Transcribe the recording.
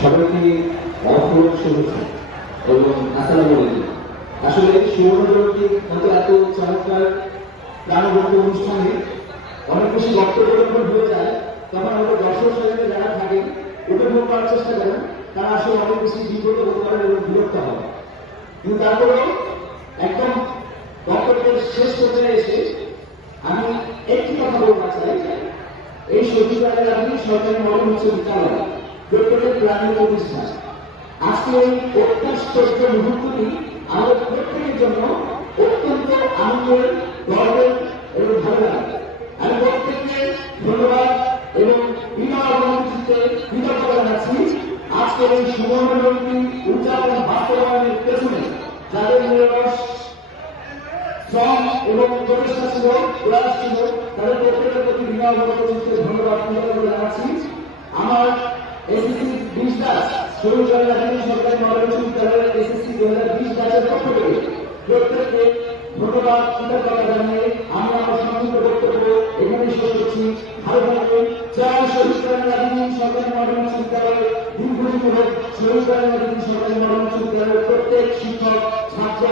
সবাইকে অফরোড শুভেচ্ছা এবং আসসালামু আলাইকুম। আসলে সুবর্ণজয়ন্তীর মতো এত চমৎকার প্রাণবন্ত অনুষ্ঠানে অনেক বেশি বক্তব্য হয়ে যায়, তখন আমাদের দর্শক শ্রেণীতে যারা থাকেন, উপভোগ করার চেষ্টা করেন, তারা আসলে অনেক বেশি বিব্রত হতে পারেন এবং বিরক্ত হয় কিন্তু তারপরেও একদম বক্তব্যের শেষ পর্যায়ে এসে আমি একটি কথা বলতে চাই। এই সচিবালয়ের আমি সরকারি মডেল উচ্চ বিদ্যালয়। প্রত্যেকের প্রাণী প্রতিষ্ঠান আজকে এই অত্যাশ্চর্য মুহূর্তটি প্রত্যেকের জন্য অত্যন্ত আনন্দের, গর্বের এবং ভালো আমি প্রত্যেককে ধন্যবাদ এবং বিনয় অনুভূতিতে কৃতজ্ঞতা জানাচ্ছি। আজকের এই সুবর্ণ জয়ন্তী উদযাপন বাস্তবায়নের পেছনে যাদের নিরলস শ্রম এবং প্রচেষ্টা ছিল, প্রয়াস ছিল প্রত্যেকের প্রতি বিনয় ধন্যবাদ, কৃতজ্ঞতা আমার সরুজারি রাজধানী সরকারি মডেল বিদ্যালয়ের এসএসসি দু হাজার বিশ দাসের পক্ষ থেকে প্রত্যেককে ধন্যবাদ, কৃতজ্ঞতা জানিয়ে আমি আমার সংক্ষিপ্ত বক্তব্য এখানে শেষ করছি। ভালো থাকবেন। মডেল বিদ্যালয়ের প্রত্যেক শিক্ষক, ছাত্র